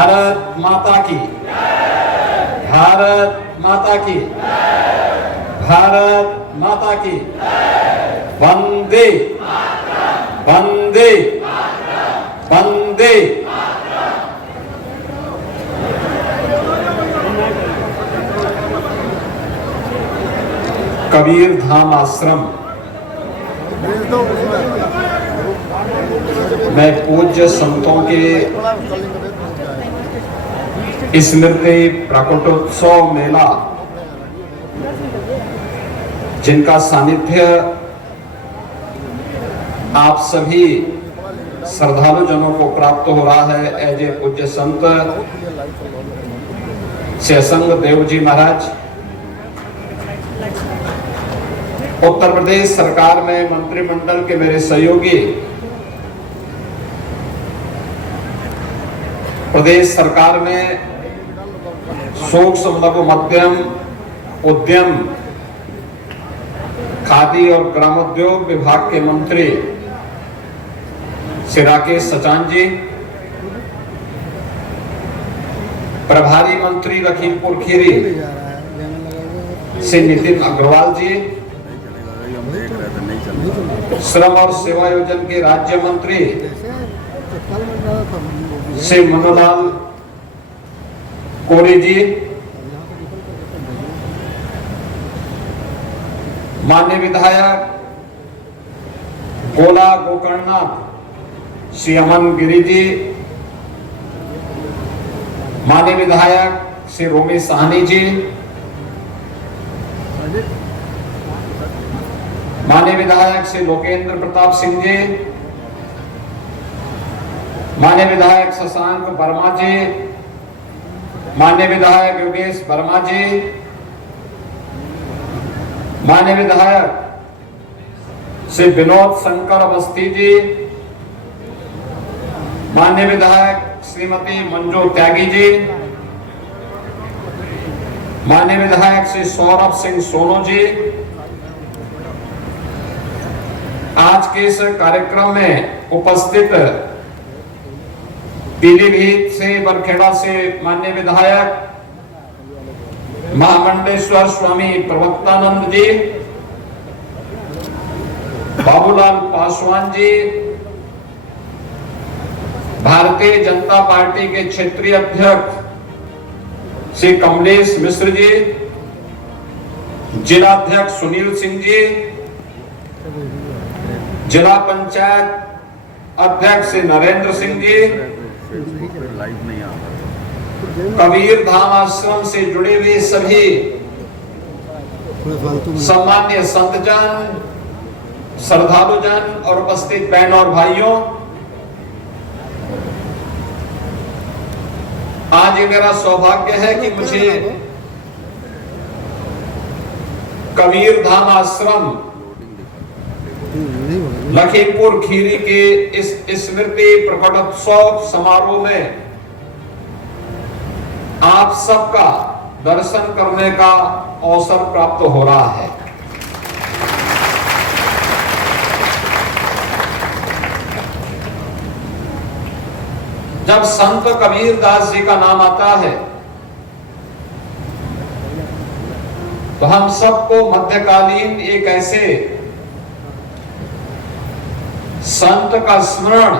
भारत माता की, भारत माता की, भारत माता की, वंदे वंदे वंदे। कबीर धाम आश्रम में पूज्य संतों के स्मृति प्रकटोत्सव मेला, जिनका सानिध्य आप सभी श्रद्धालु जनों को प्राप्त हो रहा है, एज ए पूज्य संत शेषंग देव जी महाराज, उत्तर प्रदेश सरकार में मंत्रिमंडल के मेरे सहयोगी, प्रदेश सरकार में सूक्ष्म लघु मध्यम उद्यम खादी और ग्रामोद्योग विभाग के मंत्री श्री राकेश सचान जी, प्रभारी मंत्री लखीमपुर खीरी श्री नितिन अग्रवाल जी, श्रम और सेवा योजन के राज्य मंत्री श्री मनोहरलाल कोरी जी, मान्य विधायक गोला गोकर्णनाथ श्री अमन गिरी जी, मान्य विधायक श्री रोमी साहनी जी, मान्य विधायक श्री लोकेंद्र प्रताप सिंह जी, मान्य विधायक शशांक वर्मा जी, मान्य विधायक योगेश वर्मा जी, मान्य विधायक श्री विनोद शंकर अवस्थी जी, मान्य विधायक श्रीमती मंजू त्यागी जी, मान्य विधायक श्री सौरभ सिंह सोनू जी। आज के इस कार्यक्रम में उपस्थित पीलीभीत से, बरखेड़ा से माननीय विधायक महामंडेश्वर स्वामी प्रवक्तानंद जी, बाबूलाल पासवान जी, भारतीय जनता पार्टी के क्षेत्रीय अध्यक्ष श्री कमलेश मिश्र जी, जिलाध्यक्ष सुनील सिंह जी, जिला पंचायत अध्यक्ष श्री नरेंद्र सिंह जी, कबीर धाम आश्रम से जुड़े हुए सभी सम्मान्य संतजन, श्रद्धालु जन और उपस्थित बहनों और भाइयों, आज ये मेरा सौभाग्य है कि मुझे कबीर धाम आश्रम लखीमपुर खीरी के इस स्मृति प्रकटोत्सव समारोह में आप सबका दर्शन करने का अवसर प्राप्त हो रहा है। जब संत कबीर दास जी का नाम आता है तो हम सबको मध्यकालीन एक ऐसे संत का स्मरण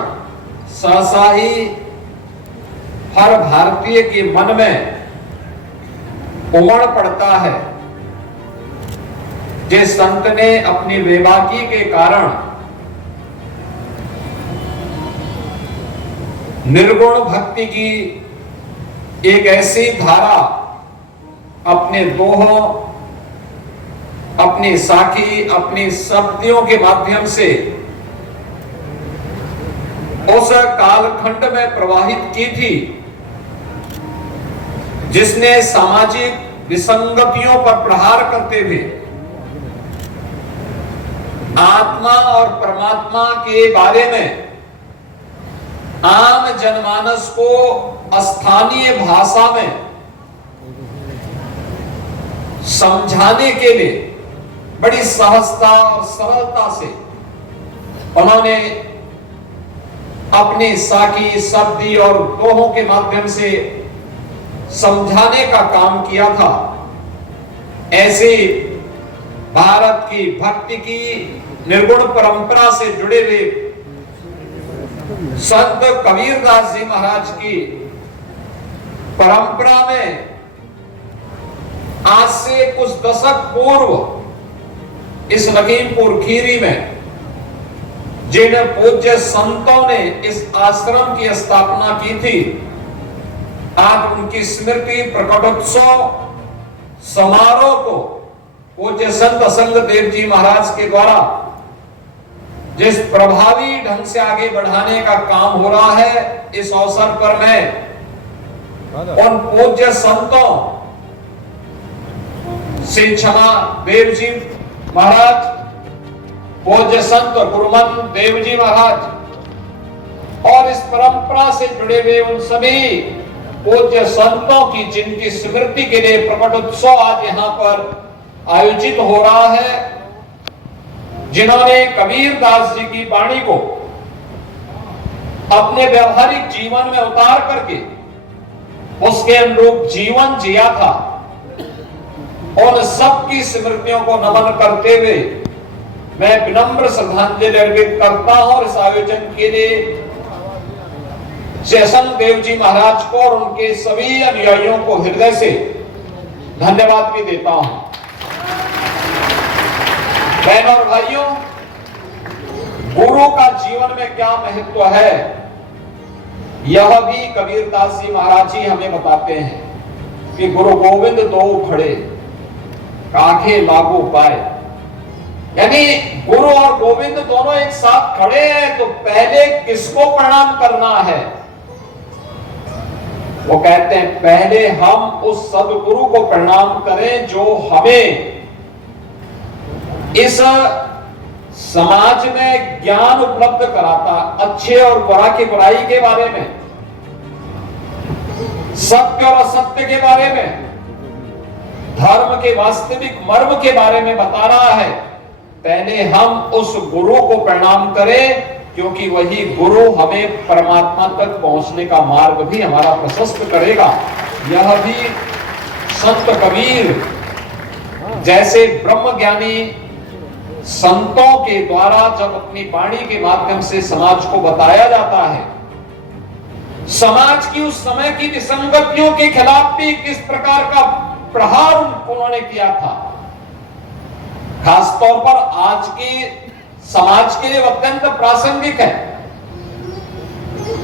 सहसा ही हर भारतीय के मन में उमड़ पड़ता है, जिस संत ने अपनी बेबाकी के कारण निर्गुण भक्ति की एक ऐसी धारा अपने दोहों, अपनी साखी, अपनी शब्दियों के माध्यम से उस कालखंड में प्रवाहित की थी, जिसने सामाजिक विसंगतियों पर प्रहार करते हुए आत्मा और परमात्मा के बारे में आम जनमानस को स्थानीय भाषा में समझाने के लिए बड़ी सहजता और सरलता से उन्होंने अपनी साकी, शब्दी और दोहों के माध्यम से समझाने का काम किया था। ऐसे भारत की भक्ति की निर्गुण परंपरा से जुड़े हुए संत कबीरदास जी महाराज की परंपरा में आज से कुछ दशक पूर्व इस लखीमपुर खीरी में जिन पूज्य संतों ने इस आश्रम की स्थापना की थी, आज उनकी स्मृति प्रकटोत्सव समारोह को पूज्य संत असंग देव जी महाराज के द्वारा जिस प्रभावी ढंग से आगे बढ़ाने का काम हो रहा है, इस अवसर पर मैं उन पूज्य संतों श्री क्षमा देव जी महाराज, पूज्य संत गुरुमन देव जी महाराज और इस परंपरा से जुड़े हुए उन सभी पूज्य संतों की जिनकी स्मृति के लिए प्रकटोत्सव आज यहाँ पर आयोजित हो रहा है, जिन्होंने कबीरदास जी की वाणी को अपने व्यवहारिक जीवन में उतार करके उसके अनुरूप जीवन जिया था, उन सब की स्मृतियों को नमन करते हुए मैं विनम्र श्रद्धांजलि अर्पित करता हूं और इस आयोजन के लिए जयसंग देव जी महाराज को और उनके सभी अनुयायियों को हृदय से धन्यवाद भी देता हूं। बहनों और भाइयों, गुरु का जीवन में क्या महत्व है, यह भी कबीरदास जी महाराज जी हमें बताते हैं कि गुरु गोविंद दो खड़े काखे लागू पाए, यानी गुरु और गोविंद दोनों एक साथ खड़े हैं तो पहले किसको प्रणाम करना है? वो कहते हैं पहले हम उस सदगुरु को प्रणाम करें जो हमें इस समाज में ज्ञान उपलब्ध कराता, अच्छे और बुरा की बुराई के बारे में, सत्य और असत्य के बारे में, धर्म के वास्तविक मर्म के बारे में बता रहा है। पहले हम उस गुरु को प्रणाम करें क्योंकि वही गुरु हमें परमात्मा तक पहुंचने का मार्ग भी हमारा प्रशस्त करेगा। यह भी संत कबीर जैसे ब्रह्म ज्ञानी संतों के द्वारा जब अपनी वाणी के माध्यम से समाज को बताया जाता है, समाज की उस समय की विसंगतियों के खिलाफ भी किस प्रकार का प्रहार उन्होंने किया था, खासतौर पर आज के समाज के लिए अत्यंत प्रासंगिक है,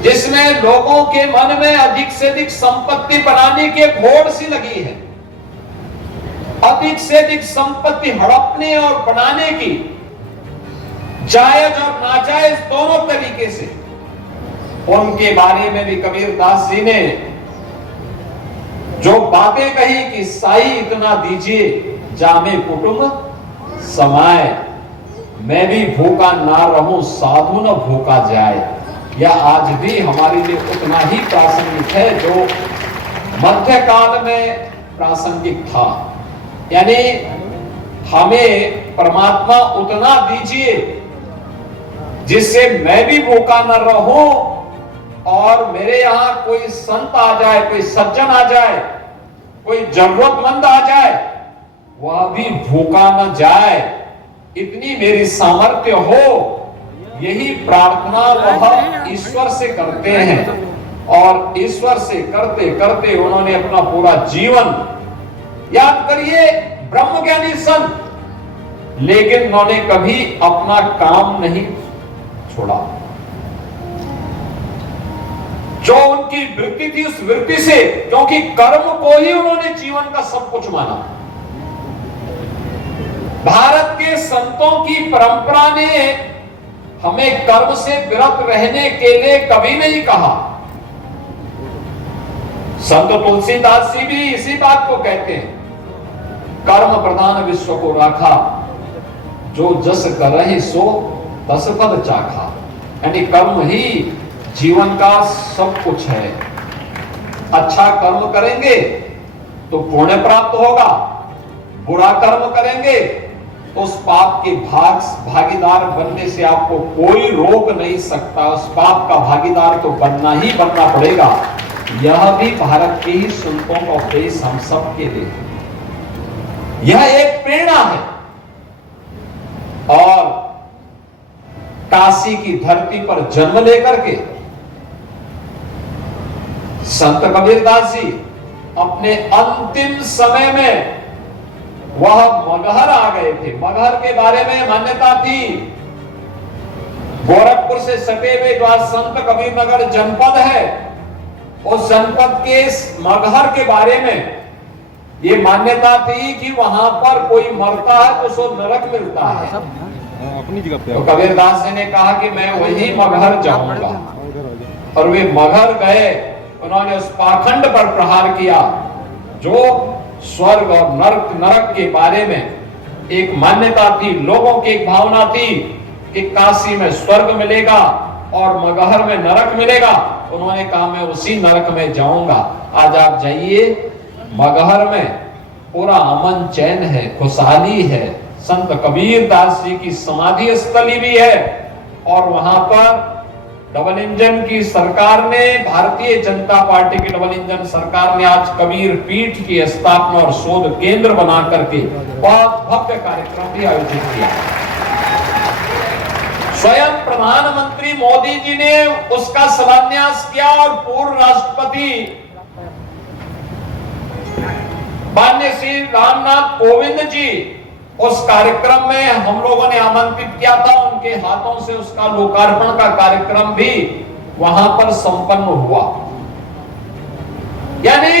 जिसमें लोगों के मन में अधिक से अधिक संपत्ति बनाने की होड़ सी लगी है, अधिक से अधिक संपत्ति हड़पने और बनाने की, जायज और नाजायज दोनों तरीके से। उनके बारे में भी कबीरदास जी ने जो बातें कही कि साई इतना दीजिए जामे कुटुंब समाए, मैं भी भूखा ना रहूं साधु न भूखा जाए, यह आज भी हमारे लिए उतना ही प्रासंगिक है जो मध्यकाल में प्रासंगिक था। यानी हमें परमात्मा उतना दीजिए जिससे मैं भी भूखा न रहूं और मेरे यहां कोई संत आ जाए, कोई सज्जन आ जाए, कोई जरूरतमंद आ जाए, वह भी भूखा न जाए, इतनी मेरी सामर्थ्य हो। यही प्रार्थना वह ईश्वर से करते हैं और ईश्वर से करते करते उन्होंने अपना पूरा जीवन, याद करिए ब्रह्मज्ञानी संत, लेकिन उन्होंने कभी अपना काम नहीं छोड़ा। जो उनकी वृत्ति थी उस वृत्ति से, क्योंकि कर्म को ही उन्होंने जीवन का सब कुछ माना। भारत के संतों की परंपरा ने हमें कर्म से विरत रहने के लिए कभी नहीं कहा। संत तुलसीदास जी भी इसी बात को कहते हैं, कर्म प्रधान विश्व को राखा, जो जस करहि सो तस पद चाखा। यानी कर्म ही जीवन का सब कुछ है। अच्छा कर्म करेंगे तो पुण्य प्राप्त होगा, बुरा कर्म करेंगे उस पाप के भागीदार बनने से आपको कोई रोक नहीं सकता। उस पाप का भागीदार तो बनना ही बनना पड़ेगा। यह भी भारत के ही संतों का उपदेश हम सब के लिए, यह एक प्रेरणा है। और काशी की धरती पर जन्म लेकर के संत कबीरदास जी अपने अंतिम समय में वह मगहर आ गए थे। मगहर के बारे में मान्यता थी, गोरखपुर से सटे हुए जो आज संत कबीर नगर जनपद है, उस जनपद के मगहर के बारे में ये मान्यता थी कि वहां पर कोई मरता है तो उसको नरक मिलता है। अपनी जगह पे तो कबीरदास जी ने कहा कि मैं वही मगहर जाऊंगा, और वे मगहर गए। उन्होंने उस पाखंड पर प्रहार किया जो स्वर्ग और नरक के बारे में एक मान्यता थी, लोगों की एक भावना थी कि काशी में स्वर्ग मिलेगा और मगहर में नरक मिलेगा। उन्होंने कहा मैं उसी नरक में जाऊंगा। आज आप जाइए, मगहर में पूरा अमन चैन है, खुशहाली है। संत कबीरदास जी की समाधि स्थली भी है, और वहां पर डबल इंजन की सरकार ने, भारतीय जनता पार्टी की डबल इंजन सरकार ने आज कबीर पीठ की स्थापना और शोध केंद्र बना करके बहुत भव्य कार्यक्रम भी आयोजित किया। स्वयं प्रधानमंत्री मोदी जी ने उसका शिलान्यास किया, और पूर्व राष्ट्रपति माननीय श्री रामनाथ कोविंद जी उस कार्यक्रम में हम लोगों ने आमंत्रित किया था। उनके हाथों से उसका लोकार्पण का कार्यक्रम भी वहां पर संपन्न हुआ। यानी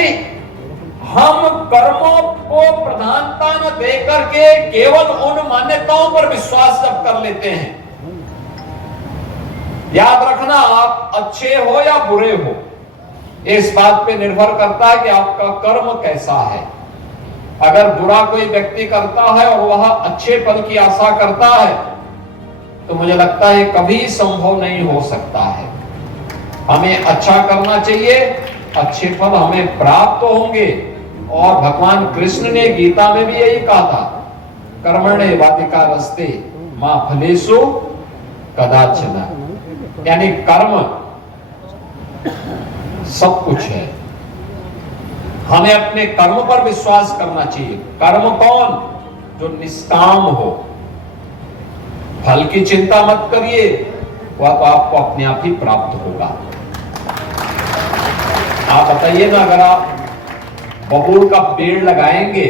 हम कर्मों को प्रधानता न देकर के केवल उन मान्यताओं पर विश्वास जब कर लेते हैं, याद रखना आप अच्छे हो या बुरे हो, इस बात पे निर्भर करता है कि आपका कर्म कैसा है। अगर बुरा कोई व्यक्ति करता है और वह अच्छे फल की आशा करता है, तो मुझे लगता है कभी संभव नहीं हो सकता है। हमें अच्छा करना चाहिए, अच्छे फल हमें प्राप्त होंगे। और भगवान कृष्ण ने गीता में भी यही कहा था, कर्मण्येवाधिकारस्ते मा फलेषु कदाचन। यानी कर्म सब कुछ है, हमें अपने कर्म पर विश्वास करना चाहिए। कर्म कौन? जो निष्काम हो, फल की चिंता मत करिए, वह तो आपको अपने आप ही प्राप्त होगा। आप बताइए ना, अगर आप बबूल का पेड़ लगाएंगे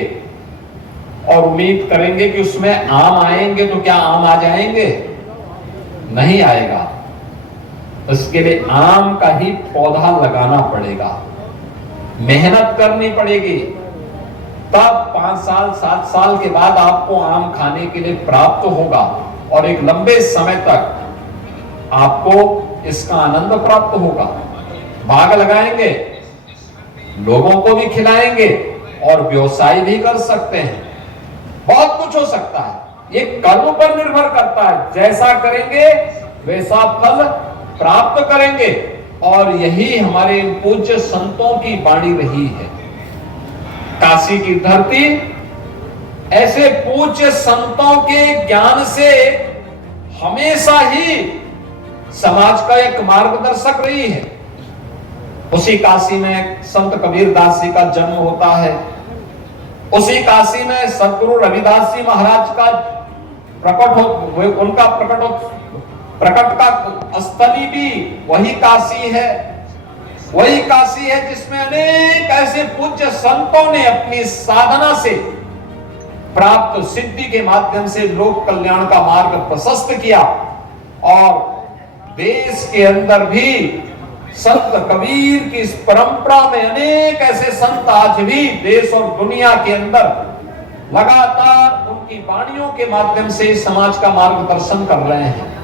और उम्मीद करेंगे कि उसमें आम आएंगे, तो क्या आम आ जाएंगे? नहीं आएगा। उसके लिए आम का ही पौधा लगाना पड़ेगा, मेहनत करनी पड़ेगी, तब 5 साल 7 साल के बाद आपको आम खाने के लिए प्राप्त होगा, और एक लंबे समय तक आपको इसका आनंद प्राप्त होगा। बाग लगाएंगे, लोगों को भी खिलाएंगे और व्यवसाय भी कर सकते हैं, बहुत कुछ हो सकता है। ये कर्म पर निर्भर करता है, जैसा करेंगे वैसा फल प्राप्त करेंगे। और यही हमारे पूज्य संतों की वाणी रही है। काशी की धरती ऐसे पूज्य संतों के ज्ञान से हमेशा ही समाज का एक मार्गदर्शक रही है। उसी काशी में संत कबीरदास जी का जन्म होता है, उसी काशी में सदगुरु रविदास जी महाराज का उनका प्रकट का स्थली भी वही काशी है। वही काशी है जिसमें अनेक ऐसे पूज्य संतों ने अपनी साधना से प्राप्त सिद्धि के माध्यम से लोक कल्याण का मार्ग प्रशस्त किया। और देश के अंदर भी संत कबीर की इस परंपरा में अनेक ऐसे संत आज भी देश और दुनिया के अंदर लगातार उनकी वाणियों के माध्यम से समाज का मार्गदर्शन कर रहे हैं।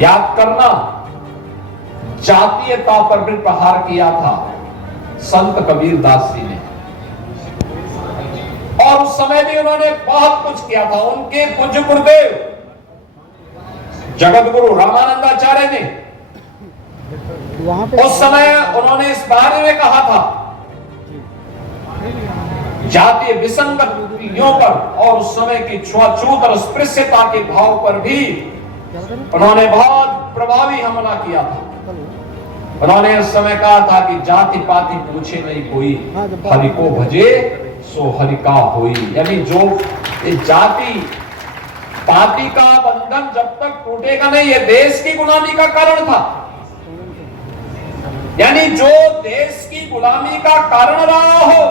याद करना, जातीयता पर भी प्रहार किया था संत कबीरदास जी ने, और उस समय भी उन्होंने बहुत कुछ किया था। उनके पूज्य गुरुदेव जगत गुरु रामानंदाचार्य ने उस समय उन्होंने इस बारे में कहा था जातीय विसंगतियों पर और उस समय की छुआछूत और अस्पृश्यता के भाव पर भी उन्होंने बहुत प्रभावी हमला किया था। उन्होंने उस समय कहा था कि जाति पाति पूछे नहीं कोई, हरि को भजे सो हरि का होई। यानी जो जाति पाति का बंधन जब तक टूटेगा नहीं, ये देश की गुलामी का कारण था। यानी जो देश की गुलामी का कारण रहा हो,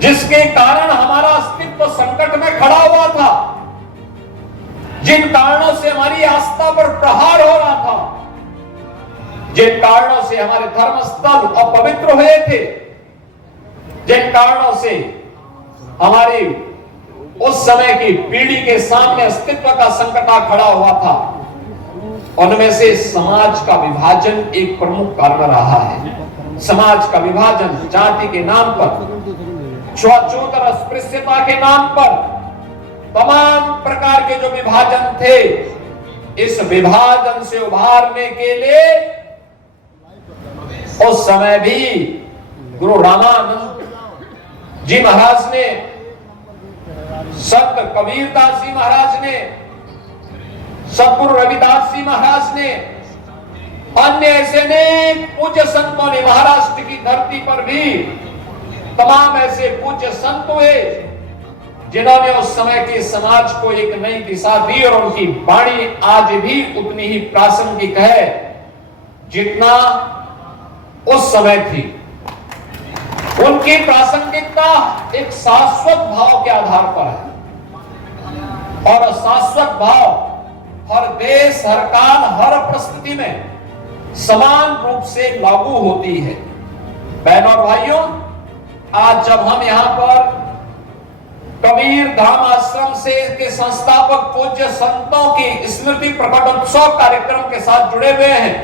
जिसके कारण हमारा अस्तित्व संकट में खड़ा हुआ था, जिन कारणों से हमारी आस्था पर प्रहार हो रहा था, जिन कारणों से हमारे धर्म स्थल अपवित्र हुए थे, जिन कारणों से हमारी उस समय की पीढ़ी के सामने अस्तित्व का संकट खड़ा हुआ था, उनमें से समाज का विभाजन एक प्रमुख कारण रहा है। समाज का विभाजन जाति के नाम पर, छुआछूत और अस्पृश्यता के नाम पर, तमाम प्रकार के जो विभाजन थे, इस विभाजन से उभारने के लिए उस समय भी गुरु रामानंद जी महाराज ने, संत कबीरदास जी महाराज ने, सतगुरु रविदास जी महाराज ने, अन्य ऐसे अनेक पूज्य संतों ने, महाराष्ट्र की धरती पर भी तमाम ऐसे पूज्य संत हुए जिन्होंने उस समय के समाज को एक नई दिशा दी, और उनकी वाणी आज भी उतनी ही प्रासंगिक है जितना उस समय थी। उनकी प्रासंगिकता एक शाश्वत भाव के आधार पर है, और शाश्वत भाव हर देश, हर काल, हर परिस्थिति में समान रूप से लागू होती है। बहनों और भाइयों, आज जब हम यहाँ पर कबीर धाम आश्रम से के संस्थापक पूज्य संतों की स्मृति प्रकटोत्सव कार्यक्रम के साथ जुड़े हुए हैं,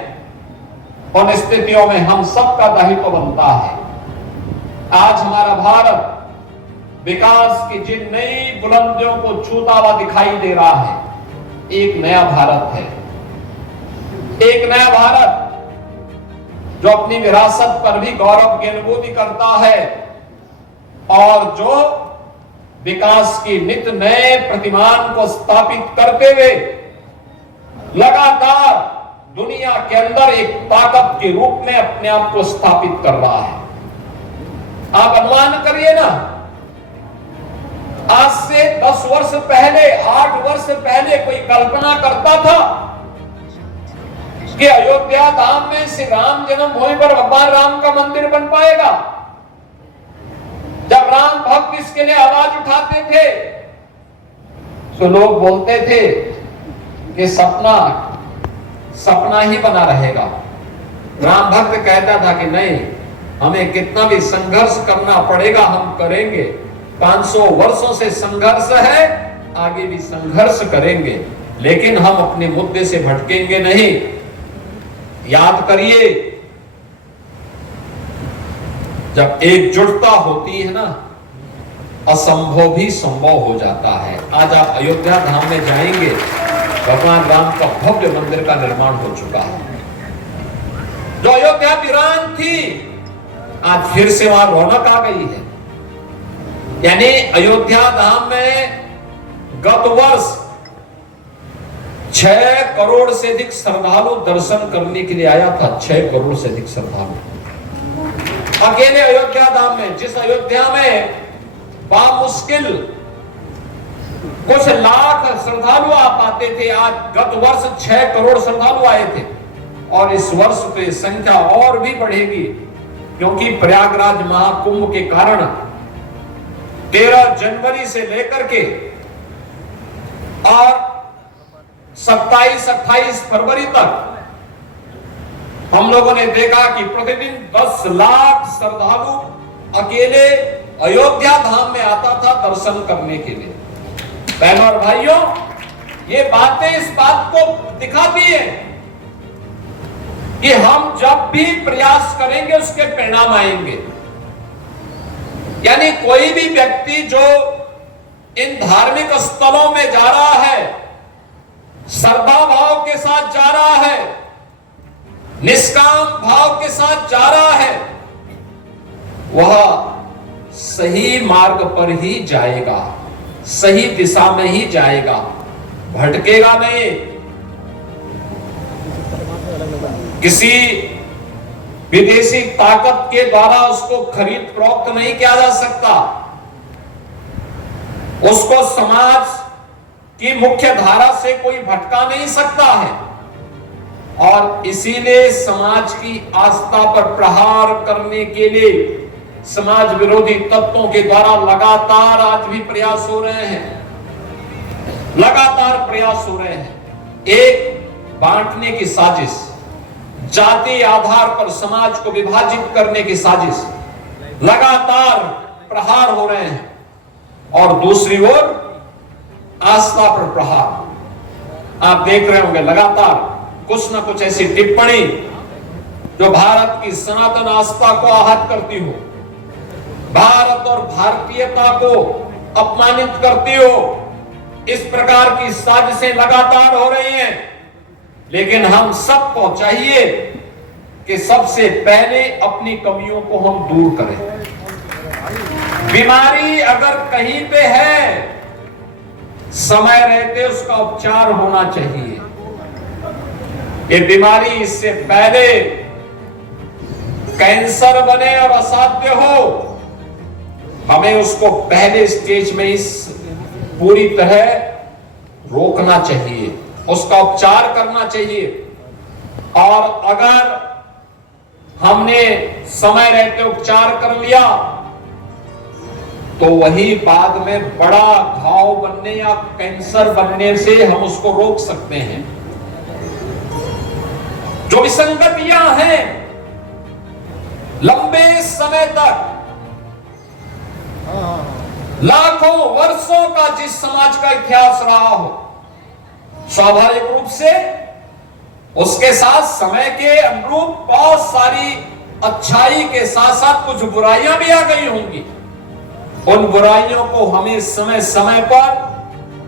उन स्थितियों में हम सबका दायित्व बनता है। आज हमारा भारत विकास की जिन नई बुलंदियों को छूता हुआ दिखाई दे रहा है, एक नया भारत है। एक नया भारत जो अपनी विरासत पर भी गौरव की अनुभूति करता है, और जो विकास की नित्य नए प्रतिमान को स्थापित करते हुए लगातार दुनिया के अंदर एक ताकत के रूप में अपने आप को स्थापित कर रहा है। आप अनुमान करिए ना, आज से 10 वर्ष पहले, 8 वर्ष पहले कोई कल्पना करता था कि अयोध्या धाम में श्री राम जन्मभूमि पर भगवान राम का मंदिर बन पाएगा? जब राम भक्त इसके लिए आवाज उठाते थे तो लोग बोलते थे कि सपना सपना ही बना रहेगा। राम भक्त कहता था कि नहीं, हमें कितना भी संघर्ष करना पड़ेगा, हम करेंगे। 500 वर्षों से संघर्ष है, आगे भी संघर्ष करेंगे, लेकिन हम अपने मुद्दे से भटकेंगे नहीं। याद करिए, जब एकजुटता होती है ना, असंभव भी संभव हो जाता है। आज आप अयोध्या धाम में जाएंगे, भगवान राम का भव्य मंदिर का निर्माण हो चुका है। जो अयोध्या वीरान थी, आज फिर से वहां रौनक आ गई है। यानी अयोध्या धाम में गत वर्ष 6 करोड़ से अधिक श्रद्धालु दर्शन करने के लिए आया था। 6 करोड़ से अधिक श्रद्धालु अकेले अयोध्या धाम में, जिस अयोध्या में बामुश्किल कुछ लाख श्रद्धालु आ पाते थे, आज गत वर्ष 6 करोड़ श्रद्धालु आए थे। और इस वर्ष तो संख्या और भी बढ़ेगी, क्योंकि प्रयागराज महाकुंभ के कारण 13 जनवरी से लेकर के और 27-28 फरवरी तक हम लोगों ने देखा कि प्रतिदिन 10 लाख श्रद्धालु अकेले अयोध्या धाम में आता था दर्शन करने के लिए। बहनों और भाइयों, ये बातें इस बात को दिखाती है कि हम जब भी प्रयास करेंगे उसके परिणाम आएंगे। यानी कोई भी व्यक्ति जो इन धार्मिक स्थलों में जा रहा है, श्रद्धा भाव के साथ जा रहा है, निष्काम भाव के साथ जा रहा है, वह सही मार्ग पर ही जाएगा, सही दिशा में ही जाएगा, भटकेगा नहीं। किसी विदेशी ताकत के द्वारा उसको खरीद फरोख्त नहीं किया जा सकता, उसको समाज की मुख्य धारा से कोई भटका नहीं सकता है। और इसीलिए समाज की आस्था पर प्रहार करने के लिए समाज विरोधी तत्वों के द्वारा लगातार आज भी प्रयास हो रहे हैं, लगातार प्रयास हो रहे हैं। एक बांटने की साजिश, जाति आधार पर समाज को विभाजित करने की साजिश, लगातार प्रहार हो रहे हैं। और दूसरी ओर आस्था पर प्रहार। आप देख रहे होंगे लगातार कुछ ना कुछ ऐसी टिप्पणी जो भारत की सनातन आस्था को आहत करती हो, भारत और भारतीयता को अपमानित करती हो। इस प्रकार की साजिशें लगातार हो रही हैं। लेकिन हम सबको चाहिए कि सबसे पहले अपनी कमियों को हम दूर करें। बीमारी अगर कहीं पे है, समय रहते उसका उपचार होना चाहिए। ये बीमारी इससे पहले कैंसर बने और असाध्य हो, हमें उसको पहले स्टेज में इस पूरी तरह रोकना चाहिए, उसका उपचार करना चाहिए। और अगर हमने समय रहते उपचार कर लिया तो वही बाद में बड़ा घाव बनने या कैंसर बनने से हम उसको रोक सकते हैं। जो विसंगतियां हैं लंबे समय तक, लाखों वर्षों का जिस समाज का इतिहास रहा हो, स्वाभाविक रूप से उसके साथ समय के अनुरूप बहुत सारी अच्छाई के साथ साथ कुछ बुराइयां भी आ गई होंगी। उन बुराइयों को हमें समय समय पर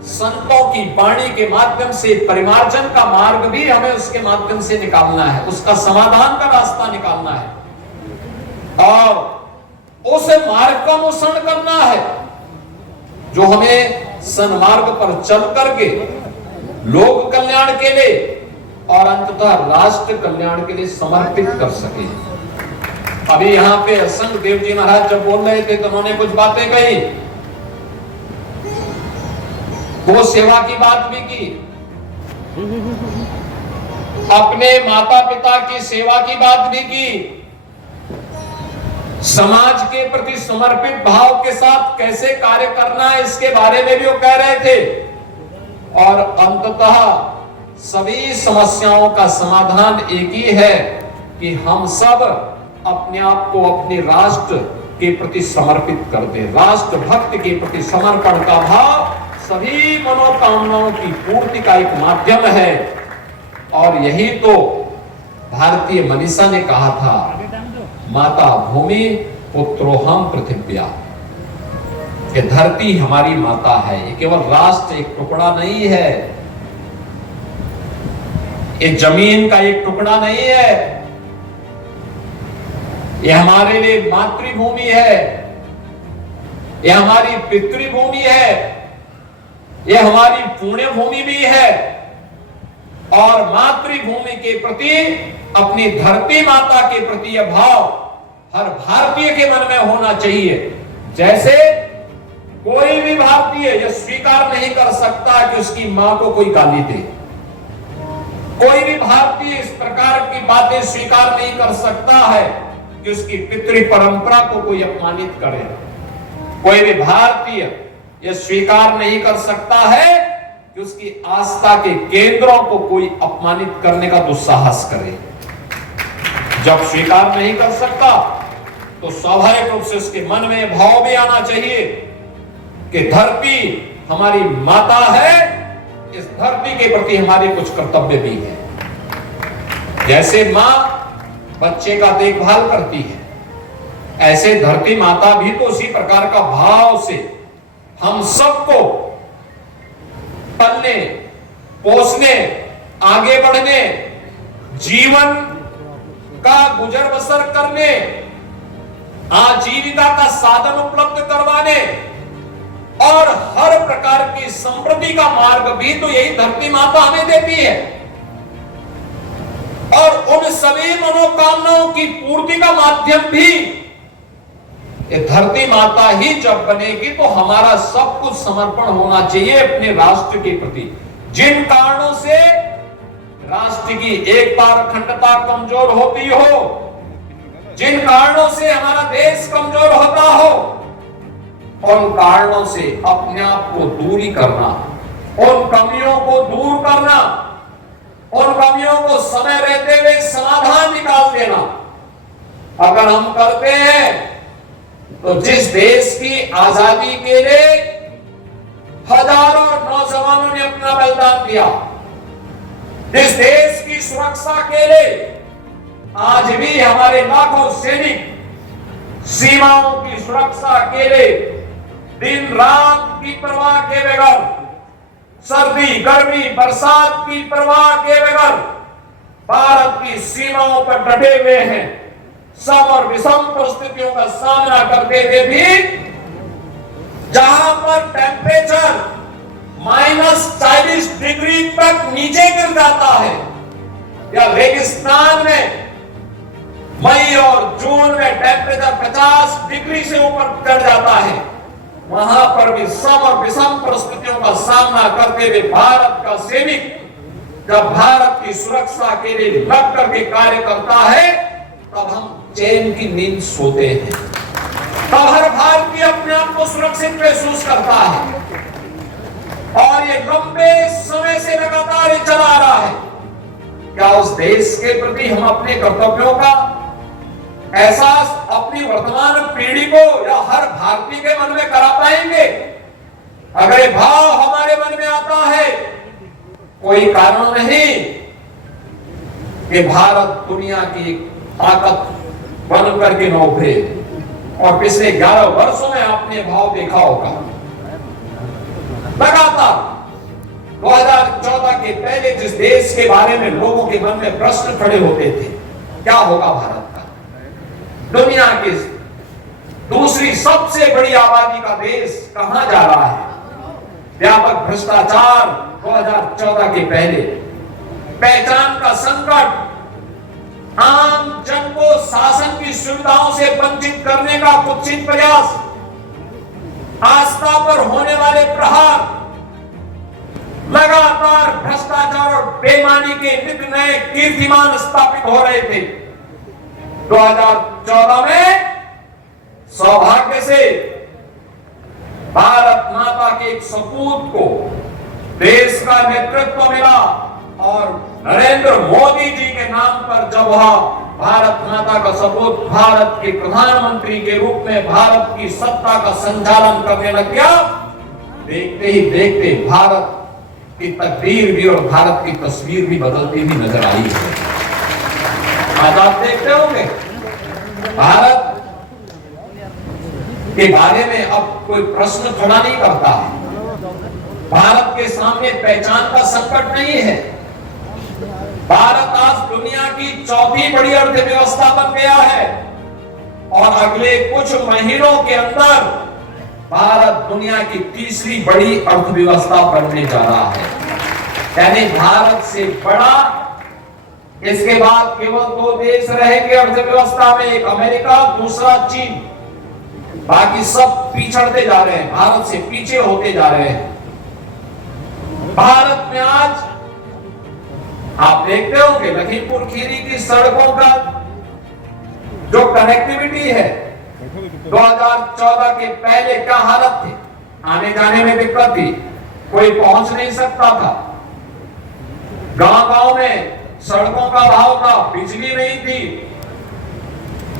संतों की वाणी के माध्यम से, परिमार्जन का मार्ग भी हमें उसके माध्यम से निकालना है, उसका समाधान का रास्ता निकालना है और उस मार्ग का अनुसरण करना है जो हमें सन्मार्ग पर चल करके लोक कल्याण के लिए और अंततः राष्ट्र कल्याण के लिए समर्पित कर सके। अभी यहाँ पे असंग देव जी महाराज जब बोल रहे थे तो उन्होंने कुछ बातें कही, वो सेवा की बात भी की, अपने माता पिता की सेवा की बात भी की, समाज के प्रति समर्पित भाव के साथ कैसे कार्य करना है इसके बारे में भी वो कह रहे थे। और अंततः सभी समस्याओं का समाधान एक ही है कि हम सब अपने आप को अपने राष्ट्र के प्रति समर्पित कर दे। राष्ट्र भक्त के प्रति समर्पण का भाव सभी मनोकामनाओं की पूर्ति का एक माध्यम है। और यही तो भारतीय मनीषा ने कहा था, माता भूमि पुत्रोहम पृथिव्या, कि धरती हमारी माता है। ये केवल राष्ट्र एक टुकड़ा नहीं है, ये जमीन का एक टुकड़ा नहीं है, ये हमारे लिए मातृभूमि है, ये हमारी पितृभूमि है, ये हमारी पुण्य भूमि भी है। और मातृभूमि के प्रति, अपनी धरती माता के प्रति यह भाव हर भारतीय के मन में होना चाहिए। जैसे कोई भी भारतीय यह स्वीकार नहीं कर सकता कि उसकी मां को कोई गाली दे, कोई भी भारतीय इस प्रकार की बातें स्वीकार नहीं कर सकता है कि उसकी पितृ परंपरा को कोई अपमानित करे। कोई भी भारतीय यह स्वीकार नहीं कर सकता है कि उसकी आस्था के केंद्रों को कोई अपमानित करने का दुस्साहस करे। जब स्वीकार नहीं कर सकता तो स्वाभाविक रूप से उसके मन में भाव भी आना चाहिए कि धरती हमारी माता है, इस धरती के प्रति हमारे कुछ कर्तव्य भी है। जैसे मां बच्चे का देखभाल करती है, ऐसे धरती माता भी तो उसी प्रकार का भाव से हम सबको पलने, पोसने, आगे बढ़ने, जीवन का गुजर बसर करने, आजीविका का साधन उपलब्ध करवाने और हर प्रकार की समृद्धि का मार्ग भी तो यही धरती माता हमें देती है। और उन सभी मनोकामनाओं की पूर्ति का माध्यम भी ये धरती माता ही जब बनेगी तो हमारा सब कुछ समर्पण होना चाहिए अपने राष्ट्र के प्रति। जिन कारणों से राष्ट्र की एकता और अखंडता कमजोर होती हो, जिन कारणों से हमारा देश कमजोर होता हो, उन कारणों से अपने आप को दूरी करना, उन कमियों को दूर करना, उन कमियों को समय रहते हुए समाधान निकाल देना अगर हम करते हैं तो जिस देश की आजादी के लिए हजारों नौजवानों ने अपना बलिदान दिया, जिस देश की सुरक्षा के लिए आज भी हमारे लाखों सैनिक सीमाओं की सुरक्षा के लिए दिन रात की परवाह के बगैर, सर्दी गर्मी बरसात की परवाह के बगैर भारत की सीमाओं पर डटे हुए हैं। सम और विषम परिस्थितियों का सामना करते हुए भी जहां पर टेम्परेचर -40 डिग्री तक नीचे गिर जाता है या रेगिस्तान में मई और जून में टेम्परेचर 50 डिग्री से ऊपर चढ़ जाता है, वहां पर भी सम और विषम परिस्थितियों का सामना करते हुए भारत का सैनिक जब भारत की सुरक्षा के लिए लग करके कार्य करता है तब हम चैन की नींद सोते हैं, तब हर भारतीय अपने आप को सुरक्षित महसूस करता है। और ये लंबे समय से लगातार ये चला आ रहा है। क्या उस देश के प्रति हम अपने कर्तव्यों का एहसास अपनी वर्तमान पीढ़ी को या हर भारतीय के मन में करा पाएंगे? अगर ये भाव हमारे मन में आता है, कोई कारण नहीं कि भारत दुनिया की ताकत बन करके न उभरे। और पिछले 11 वर्षों में आपने भाव देखा होगा, लगातार 2014 के पहले जिस देश के बारे में लोगों के मन में प्रश्न खड़े होते थे, क्या होगा भारत का, दुनिया की दूसरी सबसे बड़ी आबादी का देश कहां जा रहा है, व्यापक भ्रष्टाचार 2014 के पहले, पहचान का संकट, आम जन को शासन की सुविधाओं से वंचित करने का कुत्सित प्रयास, आस्था पर होने वाले प्रहार, लगातार भ्रष्टाचार और बेईमानी के नित नए कीर्तिमान स्थापित हो रहे थे। 2014 में सौभाग्य से भारत माता के एक सपूत को देश का नेतृत्व मिला और नरेंद्र मोदी जी के नाम पर जब वह भारत माता का सपूत भारत के प्रधानमंत्री के रूप में भारत की सत्ता का संचालन करने लग गया, देखते ही देखते भारत की तकदीर भी और भारत की तस्वीर भी बदलती हुई नजर आई है। आज आप देखते होंगे भारत के बारे में अब कोई प्रश्न खड़ा नहीं करता है। भारत के सामने पहचान का संकट नहीं है। भारत आज दुनिया की चौथी बड़ी अर्थव्यवस्था बन गया है और अगले कुछ महीनों के अंदर भारत दुनिया की तीसरी बड़ी अर्थव्यवस्था बनने जा रहा है। यानी भारत से बड़ा इसके बाद केवल 2 देश रहेंगे अर्थव्यवस्था में, एक अमेरिका, दूसरा चीन। बाकी सब पिछड़ते जा रहे हैं, भारत से पीछे होते जा रहे हैं। भारत में आज आप देखते होंगे लखीमपुर खीरी की सड़कों का जो कनेक्टिविटी है, 2014 के पहले क्या हालत थी, आने जाने में दिक्कत थी, कोई पहुंच नहीं सकता था, गांव-गांव में सड़कों का अभाव था, बिजली नहीं थी।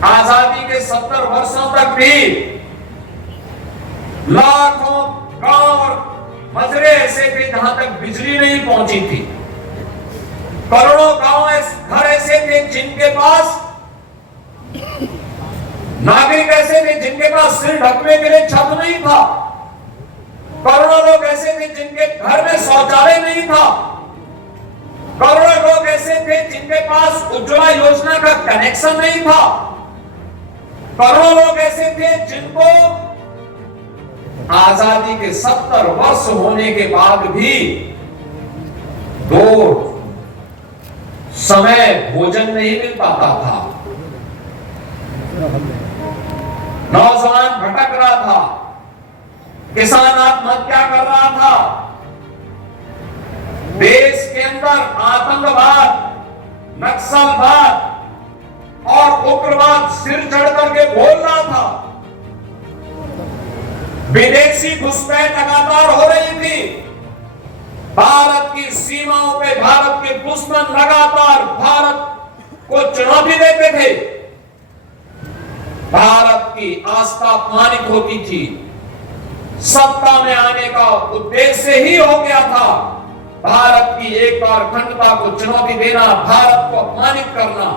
आजादी के 70 वर्षों तक भी लाखों गांव और मजरे ऐसे थे जहां तक बिजली नहीं पहुंची थी। करोड़ों गांव घर ऐसे थे जिनके पास नागरिक ऐसे थे जिनके पास सिर ढकने के लिए छत नहीं था। करोड़ों लोग ऐसे थे जिनके घर में शौचालय नहीं था। करोड़ों लोग ऐसे थे जिनके पास उज्ज्वला योजना का कनेक्शन नहीं था। करोड़ों लोग ऐसे थे जिनको आजादी के 70 वर्ष होने के बाद भी 2 समय भोजन नहीं मिल पाता था। नौजवान भटक रहा था, किसान आत्महत्या कर रहा था, देश के अंदर आतंकवाद, नक्सलवाद और उग्रवाद सिर चढ़ करके बोल रहा था। विदेशी घुसपैठ लगातार हो रही थी। भारत की सीमाओं पे भारत के दुश्मन लगातार भारत को चुनौती देते थे। भारत की आस्था अपमानित होती थी। सत्ता में आने का उद्देश्य ही हो गया था भारत की एक बार अखंडता को चुनौती देना, भारत को अपमानित करना।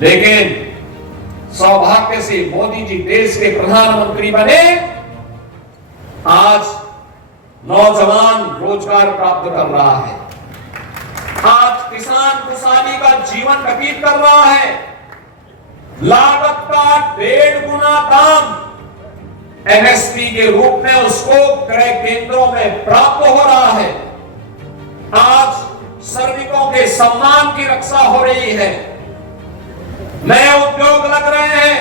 लेकिन सौभाग्य से मोदी जी देश के प्रधानमंत्री बने। आज नौजवान रोजगार प्राप्त कर रहा है। आज किसान खुशहाली का जीवन व्यतीत कर रहा है। लागत का 1.5 गुना दाम एमएसपी के रूप में उसको क्रय केंद्रों में प्राप्त हो रहा है। आज श्रमिकों के सम्मान की रक्षा हो रही है। नए उद्योग लग रहे हैं।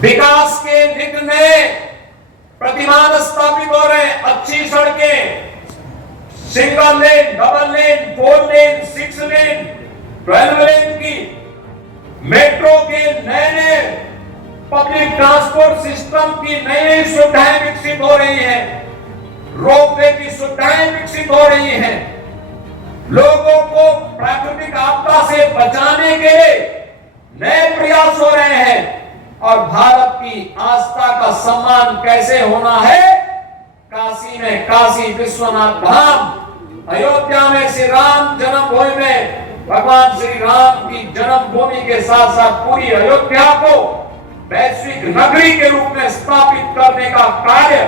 विकास के निक में प्रतिमान स्थापित हो रहे हैं। अच्छी सड़कें, सिंगल लेन, डबल लेन, 4 लेन, 6 लेन, 12 लेन की, मेट्रो के नए पब्लिक ट्रांसपोर्ट सिस्टम की नई सुविधाएं विकसित हो रही हैं। रोपवे की सुविधाएं विकसित हो रही हैं। लोगों को प्राकृतिक आपदा से बचाने के लिए नए प्रयास हो रहे हैं। और भारत की आस्था का सम्मान कैसे होना है? काशी में काशी विश्वनाथ धाम, अयोध्या में श्री राम जन्मभूमि में भगवान श्री राम की जन्मभूमि के साथ साथ पूरी अयोध्या को वैश्विक नगरी के रूप में स्थापित करने का कार्य।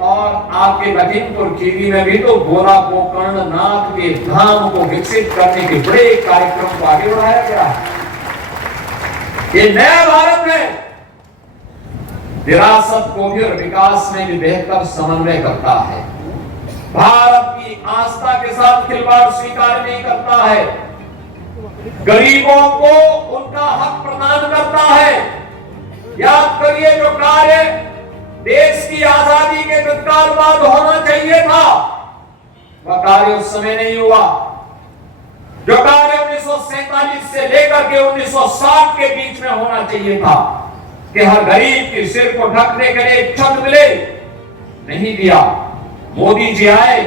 और आपके लखीमपुर खीरी में भी तो गोरा गोकर्ण नाथ के धाम को विकसित करने के बड़े कार्यक्रम को आगे बढ़ाया गया है। ये नया भारत है। विरासत को भी और विकास में भी बेहतर समन्वय करता है। भारत की आस्था के साथ खिलवाड़ स्वीकार नहीं करता है। गरीबों को उनका हक प्रदान करता है। याद करिए, जो कार्य देश की आजादी के तत्काल बाद होना चाहिए था, वह कार्य उस समय नहीं हुआ। जो कार्य 1947 से लेकर के 1960 के बीच में होना चाहिए था कि हर गरीब के सिर को ढकने के लिए छत मिले, नहीं दिया। मोदी जी आए,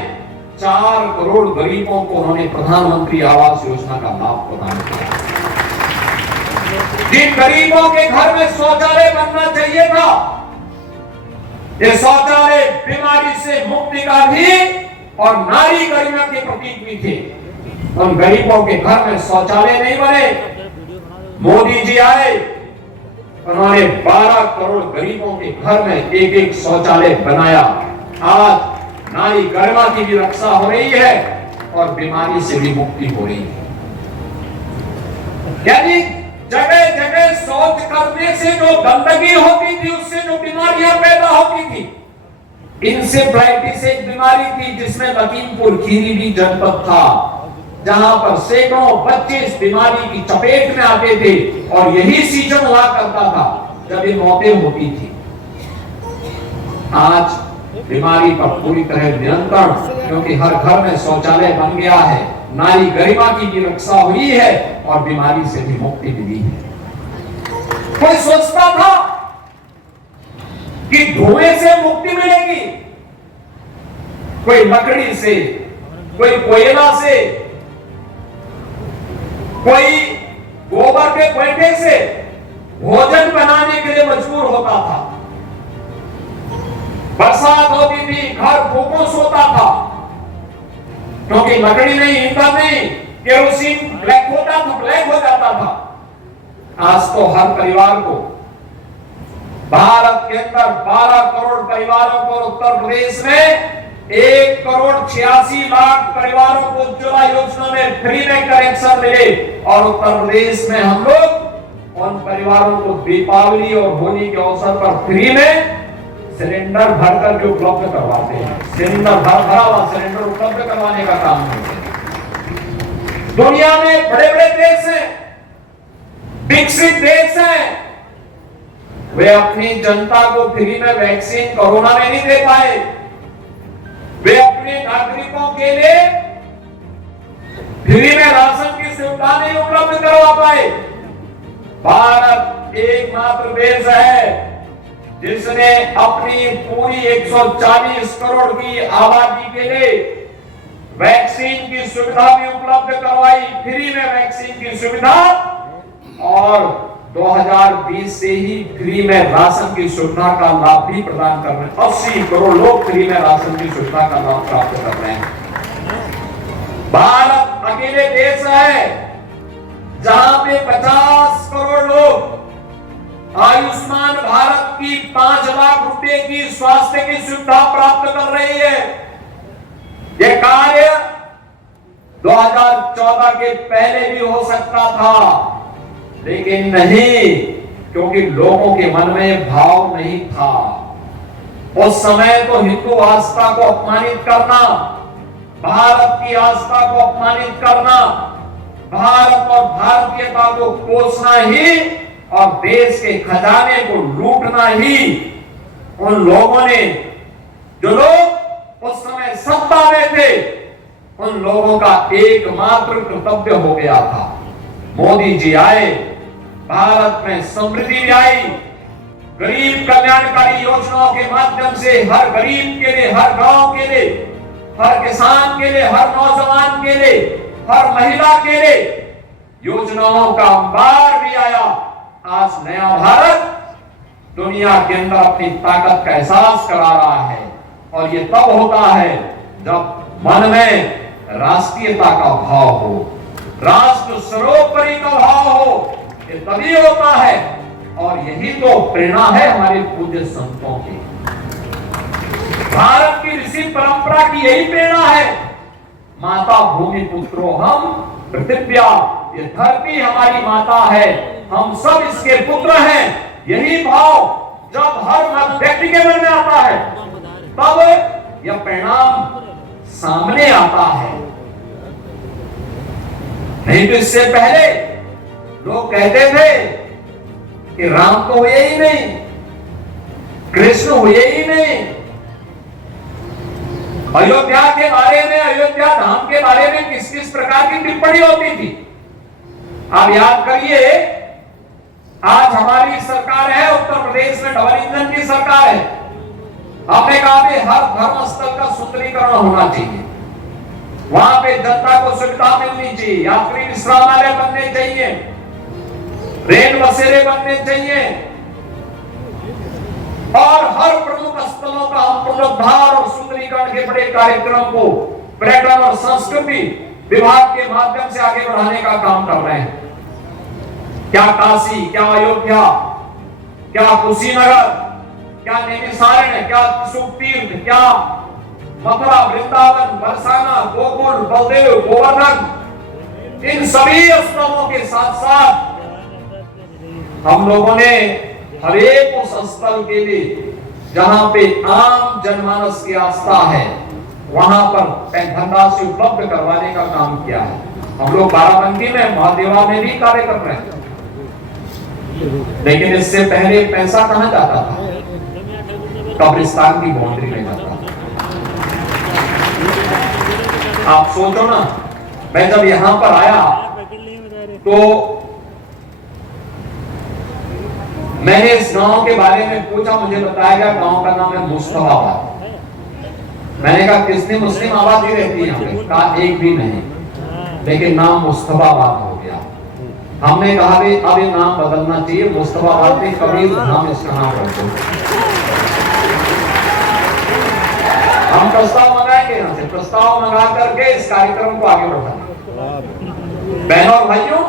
4 करोड़ गरीबों को उन्होंने प्रधानमंत्री आवास योजना का लाभ प्रदान किया। जिन गरीबों के घर में शौचालय बनना चाहिए था, ये शौचालय बीमारी से मुक्ति का भी और नारी गरिमा के प्रतीक भी थे। उन गरीबों के घर में शौचालय नहीं बने। मोदी जी आए, उन्होंने 12 करोड़ गरीबों के घर में एक शौचालय बनाया। आज नारी गरिमा की भी रक्षा हो रही है और बीमारी से भी मुक्ति हो रही है। यानी जगह जगह शौच करने से जो गंदगी होती थी, उससे जो बीमारियां पैदा होती थी, इंसेफ्लाइटिस एक बीमारी थी जिसमें लखीमपुर खीरी भी जनपद था, जहां पर सैकड़ों बच्चे इस बीमारी की चपेट में आते थे। और यही सीजन हुआ करता था जब ये मौतें होती थी। आज बीमारी पर पूरी तरह नियंत्रण, क्योंकि हर घर में शौचालय बन गया है, नारी गरिमा की भी रक्षा हुई है और बीमारी से भी मुक्ति मिली है। कोई सोचता था कि धुएं से मुक्ति मिलेगी, कोई लकड़ी से, कोई कोयला से, कोई गोबर के गोइठे से भोजन बनाने के लिए मजबूर होता था। बरसात होती थी, घर भूखों सोता था, क्योंकि लकड़ी नहीं, ईंधन नहीं, केरोसिन ब्लैक हो जाता था। आज तो हर परिवार को, भारत के अंदर 12 करोड़ परिवारों को, उत्तर प्रदेश में 1 करोड़ 86 लाख परिवारों को उज्ज्वला योजना में फ्री में कनेक्शन मिले। और उत्तर प्रदेश में हम लोग उन परिवारों को दीपावली और होली के अवसर पर फ्री में सिलेंडर भर करके उपलब्ध करवाते हैं। सिलेंडर भरा हुआ सिलेंडर उपलब्ध करवाने का काम करते हैं। दुनिया में बड़े बड़े देश हैं, विकसित देश हैं, वे अपनी जनता को फ्री में वैक्सीन कोरोना में नहीं दे पाए। वे अपने नागरिकों के लिए फ्री में राशन की सुविधा नहीं उपलब्ध करवा पाए। भारत एकमात्र देश है जिसने अपनी पूरी 140 करोड़ की आबादी के लिए वैक्सीन की सुविधा भी उपलब्ध करवाई, फ्री में वैक्सीन की सुविधा, और 2020 से ही फ्री में राशन की सुविधा का लाभ भी प्रदान कर रहे हैं। 80 करोड़ लोग फ्री में राशन की सुविधा का लाभ प्राप्त कर रहे हैं। भारत अकेले देश है जहां पे 50 करोड़ लोग आयुष्मान भारत की 5 लाख रुपए की स्वास्थ्य की सुविधा प्राप्त कर रही है। यह कार्य 2014 के पहले भी हो सकता था, लेकिन नहीं, क्योंकि लोगों के मन में भाव नहीं था। उस समय तो हिंदू आस्था को अपमानित करना, भारत की आस्था को अपमानित करना, भारत और भारतीयता को कोसना ही और देश के खजाने को लूटना ही उन लोगों ने, जो लोग उस समय सत्ता में थे, उन लोगों का एकमात्र कर्तव्य हो गया था। मोदी जी आए, भारत में समृद्धि भी आई, गरीब कल्याणकारी योजनाओं के माध्यम से हर गरीब के लिए, हर गांव के लिए, हर किसान के लिए, हर नौजवान के लिए, हर महिला के लिए योजनाओं का अंबार भी आया। आज नया भारत दुनिया के अंदर अपनी ताकत का एहसास करा रहा है, और ये तब होता है जब मन में राष्ट्रीयता का भाव हो, राष्ट्र सर्वोपरि का भाव हो। ये तभी होता है, और यही तो प्रेरणा है हमारे पूज्य संतों की। भारत की ऋषि परंपरा की यही प्रेरणा है। माता भूमि पुत्रो हम पृथिव्या, ये धरती हमारी माता है, हम सब इसके पुत्र हैं। यही भाव जब हर व्यक्ति के मन में आता है, तब यह परिणाम सामने आता है। नहीं तो इससे पहले लोग कहते थे कि राम तो हुए ही नहीं, कृष्ण हुए ही नहीं। अयोध्या के बारे में, अयोध्या धाम के बारे में किस किस प्रकार की टिप्पणी होती थी। आप याद करिए, आज हमारी सरकार है, उत्तर प्रदेश में डबल इंजन की सरकार है। आपने कहा कि हर धर्म स्थल का सुंदरीकरण होना चाहिए, वहां पे जनता को सुविधा मिलनी चाहिए, यात्री विश्रामालय बनने चाहिए, रेल बसेरे बनने चाहिए, और हर प्रमुख स्थलों का हम पुनरुद्धार और सुंदरीकरण के बड़े कार्यक्रम को पर्यटन और संस्कृति विभाग के माध्यम से आगे बढ़ाने का काम कर रहे हैं। क्या काशी, क्या अयोध्या, क्या कुशीनगर, क्या नैमिषारण्य, क्या सुखतीर्थ, क्या मथुरा, वृंदावन, बरसाना, गोकुल, बलदेव, गोवर्धन, इन सभी स्थलों के साथ साथ हम लोगों ने हर एक उस स्थल के लिए जहां पे आम जनमानस की आस्था है, वहां पर धनराशि उपलब्ध करवाने का काम किया है। हम लोग बाराबंकी में, महादेवा में भी कार्य कर रहे हैं, लेकिन इससे पहले पैसा कहां जाता था? कब्रिस्तान की बाउंड्री में जाता था। आप सोचो ना, मैं जब यहां पर आया तो मैंने इस गांव के बारे में पूछा, मुझे बताया गया गांव का नाम है मुस्तफाबाद। मैंने कहा कितनी मुस्लिम आबादी रहती है यहाँ पे? कहा एक भी नहीं, लेकिन नाम मुस्तफाबाद हो गया। हमने कहा भी अब ये नाम बदलना चाहिए, मुस्तफाबाद में कबीर धाम इसका नाम रख दो। हम प्रस्ताव मंगाएंगे, यहाँ से प्रस्ताव मंगा करके इस कार्यक्रम को आगे बढ़ाएंगे। बहनों और भाइयों,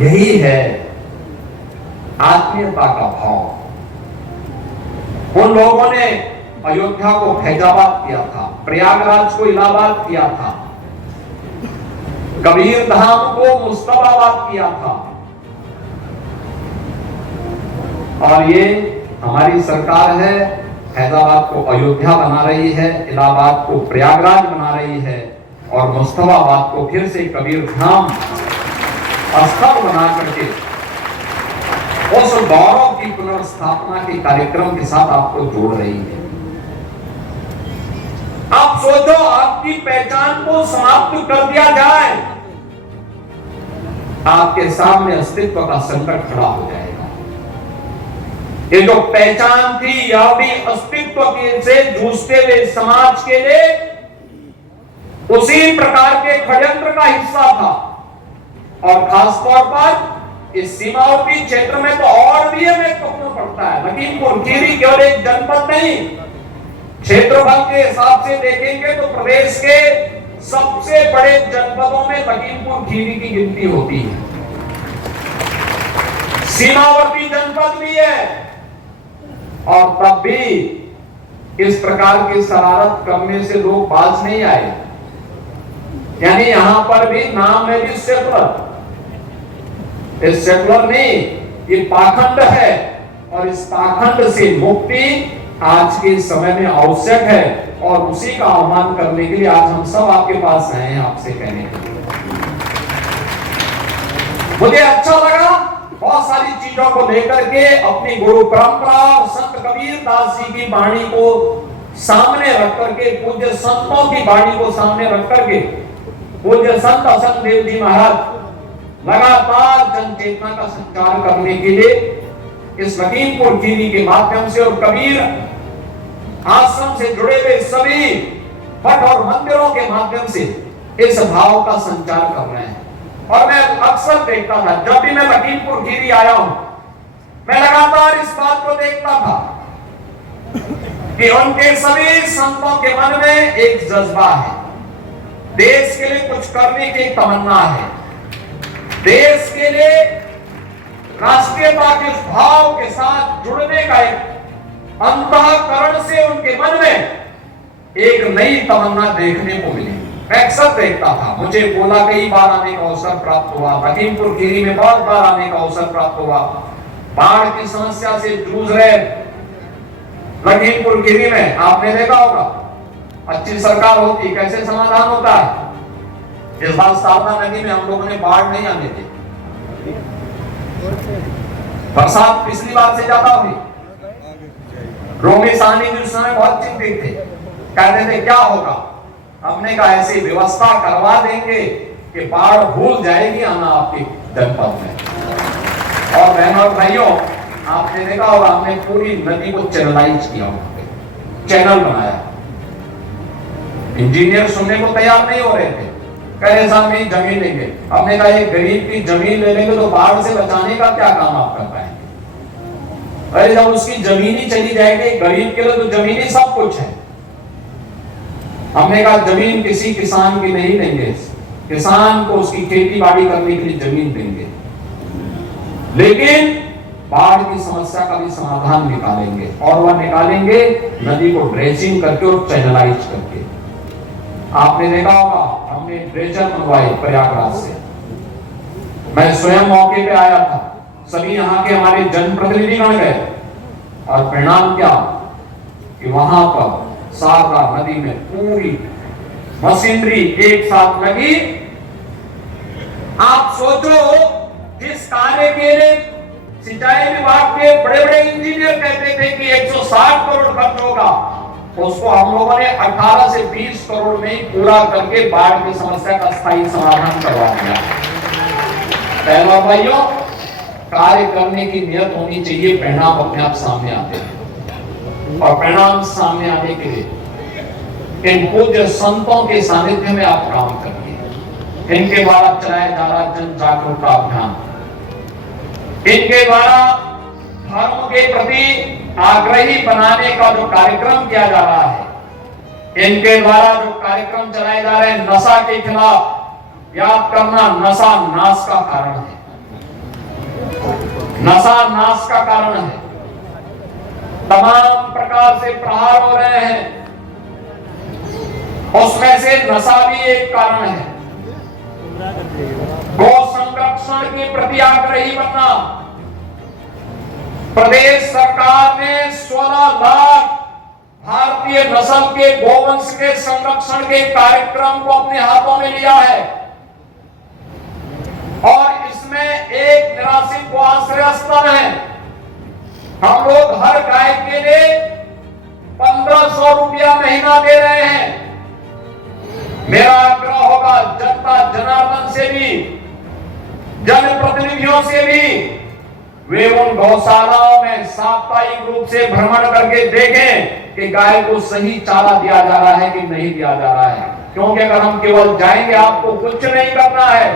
यही है आत्मीयता का भाव। उन लोगों ने अयोध्या को फैजाबाद किया था, प्रयागराज को इलाहाबाद किया था, कबीर धाम को मुस्तफाबाद किया था। और ये हमारी सरकार है, हैदराबाद को अयोध्या बना रही है, इलाहाबाद को प्रयागराज बना रही है और मुस्तफाबाद को फिर से कबीर धाम स्थल बना करके उस गौरव की पुनर्स्थापना के कार्यक्रम के साथ आपको जोड़ रही है। आप सोचो, आपकी पहचान को समाप्त कर दिया जाए, आपके सामने अस्तित्व का संकट खड़ा हो जाएगा। ये जो पहचान थी, यह भी अस्तित्व के से जूझते हुए समाज के लिए उसी प्रकार के षड्यंत्र का हिस्सा था। और खासतौर पर इस सीमावर्ती क्षेत्र में तो और भी महत्वपूर्ण पड़ता है। लखीमपुर खीरी केवल एक जनपद नहीं, क्षेत्रफल के हिसाब से देखेंगे तो प्रदेश के सबसे बड़े जनपदों में लखीमपुर खीरी की गिनती होती है। सीमावर्ती जनपद भी है और तब भी इस प्रकार की शरारत करने से लोग बाज नहीं आए। यानी यहां पर भी नाम है भी सेकुलर, इस सेकुलर नहीं, ये पाखंड है और इस पाखंड से मुक्ति आज के समय में आवश्यक है। और उसी का आह्वान करने के लिए आज हम सब आपके पास आए हैं, आपसे कहने के लिए। मुझे अच्छा लगा बहुत सारी चीजों को लेकर के अपनी गुरु परंपरा और संत कबीर दास जी की वाणी को सामने रख करके, पूज्य संतों की वाणी को सामने रख करके, पूज्य संत असंग देव जी महाराज लगातार जन चेतना का संचार करने के लिए इस लखीमपुर खीरी के माध्यम से और कबीर आश्रम से जुड़े हुए सभी मठ और मंदिरों के माध्यम से इस भाव का संचार कर रहे हैं। और मैं अक्सर देखता था, जब भी मैं लखीमपुर खीरी आया हूं, मैं लगातार इस बात को देखता था कि उनके सभी संतों के मन में एक जज्बा है, देश के लिए कुछ करने की तमन्ना है, देश के लिए राष्ट्रीयता के भाव के साथ जुड़ने का एक अंतःकरण से उनके मन में एक नई तमन्ना देखने को मिली। मैं अक्सर देखता था, मुझे बोला कई बार आने का अवसर प्राप्त हुआ, लखीमपुर खीरी में बहुत बार आने का अवसर प्राप्त हुआ। बाढ़ की समस्या से जूझ रहे लखीमपुर खीरी में आपने देखा होगा, अच्छी सरकार होती कैसे समाधान होता है। इस बार शारदा नदी में हम लोगों ने बाढ़ नहीं आने दी, बरसात पिछली बार से ज्यादा हुई। रोमी साहनी जी उस समय बहुत चिंतित थे, कहते थे क्या होगा। हमने कहा ऐसी व्यवस्था करवा देंगे कि बाढ़ भूल जाएगी आना आपके जनपद में। और बहनों और भाइयों, आपने देखा होगा, हमने पूरी नदी को चैनलाइज किया, चैनल बनाया। इंजीनियर सुनने को तैयार नहीं हो रहे थे, कह रहे साहब नहीं जमीन लेंगे। हमने कहा एक गरीब की जमीन ले लेंगे तो बाढ़ से बचाने का क्या काम आप कर पाएंगे। अरे जब उसकी जमीन ही चली जाएगी, गरीब के लिए तो जमीन ही सब कुछ है। हमने कहा जमीन किसी किसान की नहीं देंगे, किसान को उसकी खेती बाड़ी करने के लिए जमीन देंगे, लेकिन बाढ़ की समस्या का भी समाधान निकालेंगे। और वह निकालेंगे नदी को ड्रेजिंग करके और चैनलाइज करके। आपने देखा होगा, हमने ड्रेजर मंगवाई प्रयागराज से, मैं स्वयं मौके पे आया था, सभी यहाँ के हमारे जनप्रतिनिधिगण गए और परिणाम क्या कि वहां पर शारदा नदी में पूरी मशीनरी एक साथ लगी। आप सोचो, जिस कार्य के लिए सिंचाई विभाग के बड़े बड़े इंजीनियर कहते थे कि 160 करोड़ खर्च होगा, उसको हम लोगों ने 18 से 20 करोड़ में ही पूरा करके बाढ़ की समस्या का स्थायी समाधान करवा दिया। पहला भाइयों, कार्य करने की नियत होनी चाहिए, परिणाम अपने आप सामने आते हैं। और परिणाम सामने आने के लिए इन पूज्य संतों के सानिध्य में आप काम करिए। इनके द्वारा चलाया जा रहा जन जागरूकता अभियान, इनके द्वारा धर्म के प्रति आग्रही बनाने का जो कार्यक्रम किया जा रहा है, इनके द्वारा जो कार्यक्रम चलाए जा रहे हैं नशा के खिलाफ, याद करना नशा नाश का कारण है, नशा नाश का कारण है। तमाम प्रकार से प्रहार हो रहे हैं, उसमें से नशा भी एक कारण है। गौ संरक्षण के प्रति आग्रही बनना। प्रदेश सरकार ने 16 लाख भारतीय नस्ल के गोवंश के संरक्षण के कार्यक्रम को अपने हाथों में लिया है और इसमें एक निराश्रित को आश्रय स्थल है। हम लोग हर गाय के लिए 1500 रुपया महीना दे रहे हैं। मेरा आग्रह होगा जनता जनार्दन से भी, जनप्रतिनिधियों से भी, वे उन गौशालाओं में साप्ताहिक रूप से भ्रमण करके देखें कि गाय को सही चारा दिया जा रहा है कि नहीं दिया जा रहा है। क्योंकि अगर हम केवल जाएंगे, आपको कुछ नहीं करना है,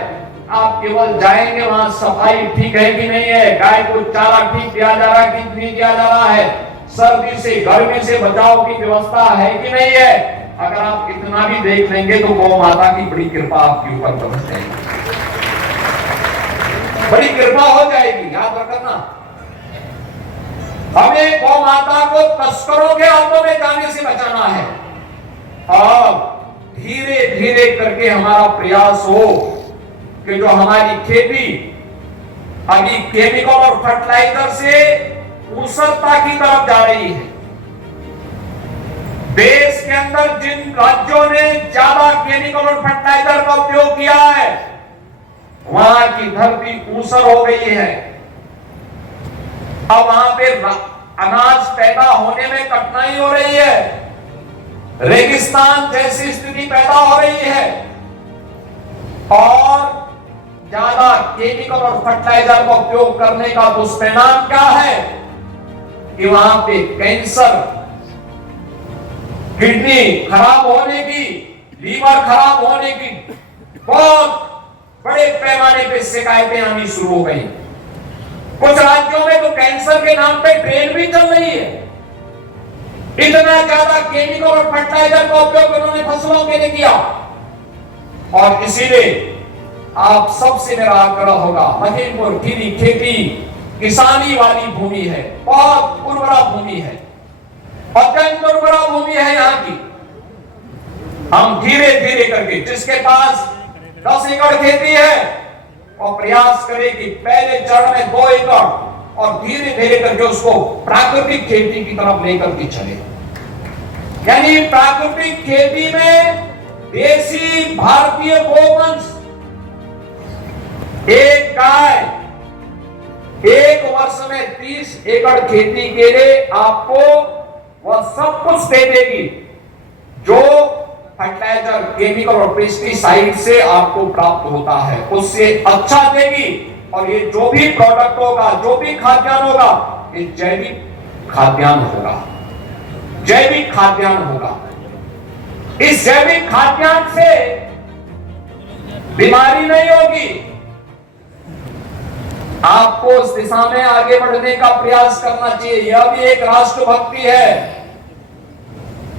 आप केवल जाएंगे, वहां सफाई ठीक है कि नहीं है, गाय को चारा ठीक दिया जा रहा है कि नहीं दिया जा रहा है, सर्दी से गर्मी से बचाव की व्यवस्था है कि नहीं है, अगर आप इतना भी देख लेंगे तो गौ माता की बड़ी कृपा आपके ऊपर बरस जाएगी, बड़ी कृपा हो जाएगी। याद रखना, हमें गौ माता को तस्करों के हाथों में जाने से बचाना है और धीरे धीरे करके हमारा प्रयास हो कि जो हमारी खेती अभी केमिकल और फर्टिलाइजर से ऊसरता की तरफ जा रही है। देश के अंदर जिन राज्यों ने ज्यादा केमिकल और फर्टिलाइजर का उपयोग किया है, वहां की धरती ऊसर हो गई है। अब वहां पे अनाज पैदा होने में कठिनाई हो रही है, रेगिस्तान जैसी स्थिति पैदा हो रही है और ज्यादा केमिकल और फर्टिलाइजर का उपयोग करने का दुष्परिणाम क्या है कि वहां पे कैंसर, किडनी खराब होने की, लीवर खराब होने की बहुत बड़े पैमाने पे शिकायतें आनी शुरू हो गई। कुछ राज्यों में तो कैंसर के नाम पे ट्रेन भी चल रही है। इतना ज्यादा केमिकल और फर्टिलाइजर का उपयोग उन्होंने फसलों के लिए किया और इसीलिए आप सबसे मेरा आग्रह होगा, लखीमपुर खीरी खेती किसानी वाली भूमि है, बहुत उर्वरा भूमि है, अत्यंत उर्वरा भूमि है यहाँ की। हम धीरे धीरे करके, जिसके पास 10 एकड़ खेती है और प्रयास करें कि पहले चरण में 2 एकड़ और धीरे धीरे करके उसको प्राकृतिक खेती की तरफ लेकर के चले। यानी प्राकृतिक खेती में देसी भारतीय गोवंश, एक गाय एक वर्ष में 30 एकड़ खेती के लिए आपको वह सब कुछ दे देगी जो फर्टिलाइजर, केमिकल और पेस्टिसाइड से आपको प्राप्त होता है, उससे अच्छा देगी। और ये जो भी प्रोडक्ट होगा, जो भी खाद्यान्न होगा, ये जैविक खाद्यान्न होगा, जैविक खाद्यान्न होगा। इस जैविक खाद्यान्न से बीमारी नहीं होगी। आपको उस दिशा में आगे बढ़ने का प्रयास करना चाहिए। यह भी एक राष्ट्रभक्ति है।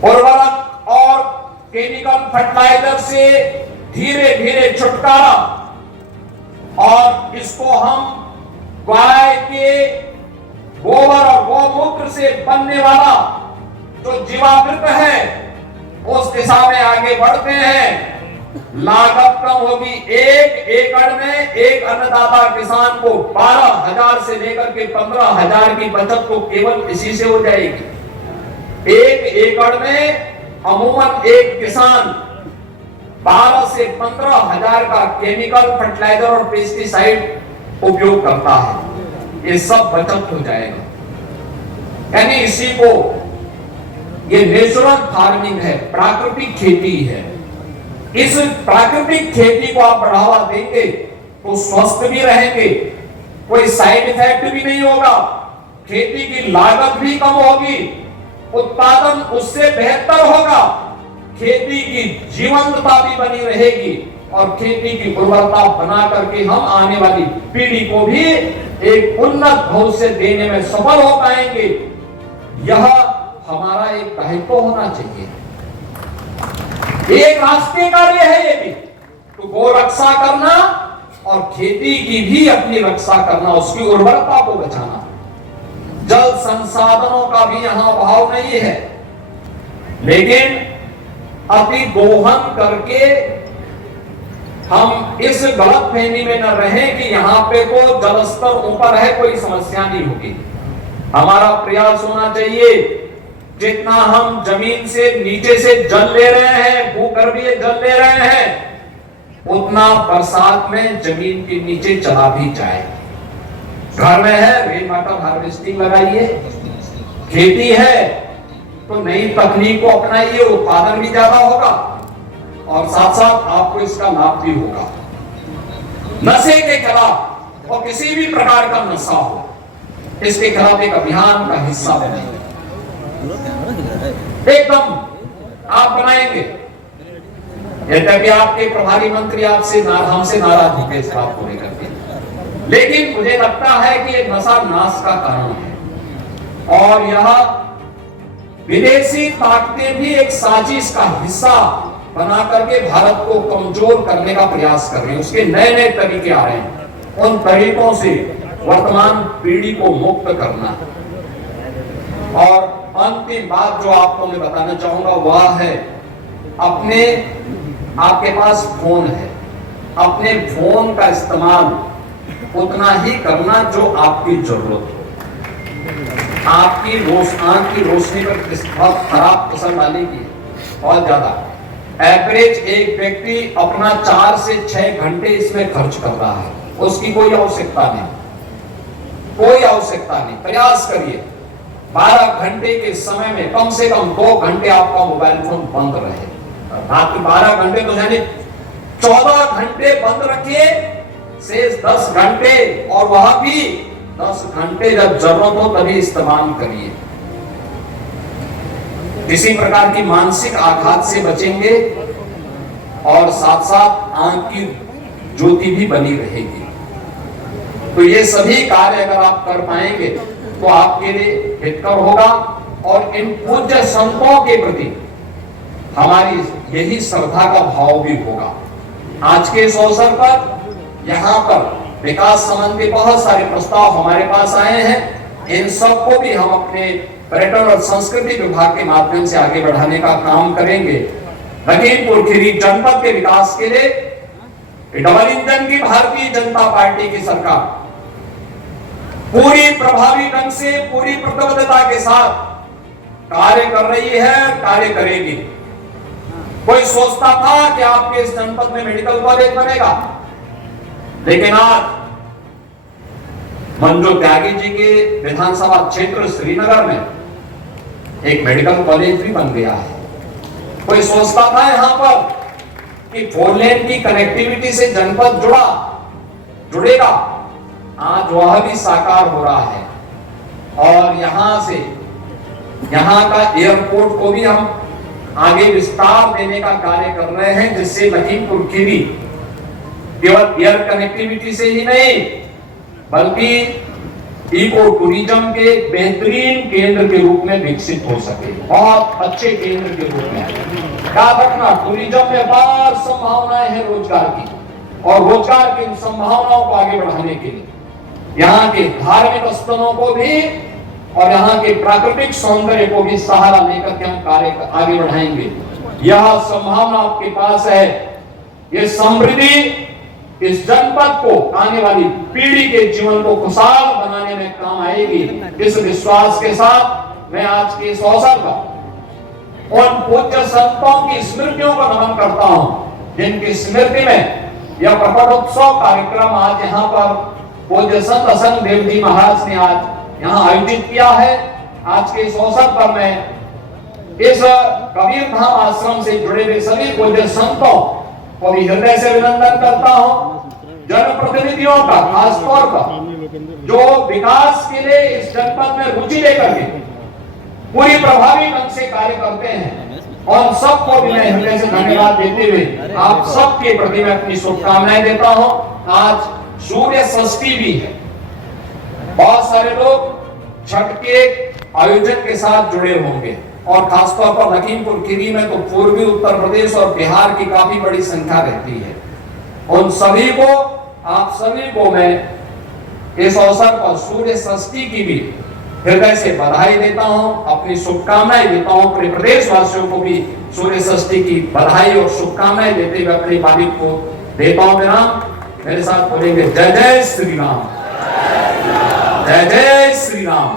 उर्वरक और केमिकल फर्टिलाइजर से धीरे धीरे छुटकारा और इसको हम गाय के गोबर और गौमूत्र से बनने वाला जो जीवामृत है उस दिशा में आगे बढ़ते हैं। लागत कम होगी। 1 एकड़ में एक अन्नदाता किसान को 12,000 से लेकर के 15,000 की बचत को केवल इसी से हो जाएगी। 1 एकड़ में अमूमन एक किसान 12 से 15,000 का केमिकल, फर्टिलाइजर और पेस्टिसाइड उपयोग करता है। ये सब बचत हो जाएगा। यानी इसी को ये नेचुरल फार्मिंग है, प्राकृतिक खेती है। इस प्राकृतिक खेती को आप बढ़ावा देंगे तो स्वस्थ भी रहेंगे, कोई साइड इफेक्ट भी नहीं होगा, खेती की लागत भी कम होगी, उत्पादन उससे बेहतर होगा, खेती की जीवंतता भी बनी रहेगी और खेती की उर्वरता बना करके हम आने वाली पीढ़ी को भी एक उन्नत भविष्य देने में सफल हो पाएंगे। यह हमारा एक दायित्व होना चाहिए। एक राष्ट्रीय कार्य है ये भी, तो गौ रक्षा करना और खेती की भी अपनी रक्षा करना, उसकी उर्वरता को बचाना। जल संसाधनों का भी यहां अभाव नहीं है, लेकिन अति दोहन करके हम इस गलतफहमी में न रहें कि यहाँ पे को जल स्तर ऊपर है, कोई समस्या नहीं होगी। हमारा प्रयास होना चाहिए जितना हम जमीन से नीचे से जल ले रहे हैं, भूगर्भीय जल ले रहे हैं, उतना बरसात में जमीन के नीचे चला भी जाए। घर में है रेन वाटर हार्वेस्टिंग लगाइए, खेती है तो नई तकनीक को अपनाइए, उत्पादन भी ज्यादा होगा और साथ साथ आपको इसका लाभ भी होगा। नशे के खिलाफ और किसी भी प्रकार का नशा हो, इसके खिलाफ एक अभियान का हिस्सा बनेंगे, एकदम आप बनाएंगे। यद्यपि आपके प्रभारी मंत्री हमसे नाराज होंगे इस बात को लेकर के, लेकिन मुझे लगता है कि ये नशा नाश का कारण है और यह विदेशी ताकतें भी एक साजिश का हिस्सा बना करके भारत को कमजोर करने का प्रयास कर रही है। उसके नए नए तरीके आ रहे हैं, उन तरीकों से वर्तमान पीढ़ी को मुक्त करना। और अंतिम बात जो आपको मैं बताना चाहूंगा वह है, आपके पास फोन है, अपने फोन का इस्तेमाल उतना ही करना जो आपकी जरूरत हो। आपकी आंख की रोशनी पर बहुत खराब असर डालेगी, बहुत ज्यादा। एवरेज एक व्यक्ति अपना 4 से 6 घंटे इसमें खर्च कर रहा है, उसकी कोई आवश्यकता नहीं, कोई आवश्यकता नहीं। प्रयास करिए 12 घंटे के समय में कम से कम 2 घंटे आपका मोबाइल फोन बंद रहे। बाकी 12 घंटे तो यानी 14 घंटे बंद रखिए, शेष 10 घंटे, और वह भी 10 घंटे जब जरूरत हो तभी इस्तेमाल करिए। किसी प्रकार की मानसिक आघात से बचेंगे और साथ साथ आंख की ज्योति भी बनी रहेगी। तो ये सभी कार्य अगर आप कर पाएंगे तो आपके लिए हितकर होगा और इन पूज्य संतों के प्रति हमारी यही श्रद्धा का भाव भी होगा। आज के इस अवसर पर यहाँ पर विकास संबंधी बहुत सारे प्रस्ताव हमारे पास आए हैं, इन सब को भी हम अपने पर्यटन और संस्कृति विभाग के माध्यम से आगे बढ़ाने का काम करेंगे। लखीमपुर खीरी जनपद के विकास के लिए डबल इंजन की भारतीय जनता पार्टी की सरकार पूरी प्रभावी ढंग से, पूरी प्रतिबद्धता के साथ कार्य कर रही है, कार्य करेगी। कोई सोचता था कि आपके इस जनपद में मेडिकल कॉलेज बनेगा, लेकिन आज मंजू त्यागी जी के विधानसभा क्षेत्र श्रीनगर में एक मेडिकल कॉलेज भी बन गया है। कोई सोचता था यहां पर कि 4 लेन की कनेक्टिविटी से जनपद जुड़ेगा, आज वह भी साकार हो रहा है। और यहां का एयरपोर्ट को भी हम आगे विस्तार देने का कार्य कर रहे हैं, जिससे लखीमपुर खीरी केवल एयर कनेक्टिविटी से ही नहीं बल्कि इको टूरिज्म के बेहतरीन केंद्र के रूप में विकसित हो सके, बहुत अच्छे केंद्र के रूप में। याद रखना, टूरिज्म में अपार संभावनाएं हैं रोजगार की, और रोजगार की इन संभावनाओं को आगे बढ़ाने के लिए यहाँ के धार्मिक स्थलों को भी और यहाँ के प्राकृतिक सौंदर्य को भी सहारा लेकर के हम कार्य आगे बढ़ाएंगे। यह संभावना आपके पास है, ये समृद्धि इस जनपद को आने वाली पीढ़ी के जीवन को खुशहाल बनाने में काम आएगी। इस विश्वास के साथ मैं आज के इस अवसर पर उन पूज्य संतों की स्मृतियों को नमन करता हूं, जिनकी स्मृति में यह प्रकटोत्सव कार्यक्रम आज यहाँ पर पूज्य संत असंग देव जी महाराज ने आज यहाँ आयोजित किया है। आज के इस अवसर पर मैं इस कबीर धाम आश्रम से जुड़े हुए सभी पूज्य संतों को भी हृदय से अभिनंदन करता हूँ। जनप्रतिनिधियों का खासतौर पर जो विकास के लिए इस जनपद में रुचि लेकर के पूरी प्रभावी ढंग से कार्य करते हैं, और सबको भी मैं हृदय से धन्यवाद देते हुए आप सबके प्रति मैं अपनी शुभकामनाएं देता हूं। आज सूर्य षष्ठी भी है, बहुत सारे लोग छठ के आयोजन के साथ जुड़े होंगे, और खासतौर पर लखीमपुर खीरी में तो पूर्वी उत्तर प्रदेश और बिहार की काफी बड़ी संख्या रहती है। उन सभी को, आप सभी को मैं इस अवसर पर सूर्य षष्ठी की भी हृदय से बधाई देता हूं, अपनी शुभकामनाएं देता हूं। पूरे प्रदेश वासियों को भी सूर्य षष्ठी की बधाई और शुभकामनाएं देते हुए अपने मालिक को देवताओं के नाम मेरे साथ बोलेंगे, जय जय श्री राम, जय जय श्री राम।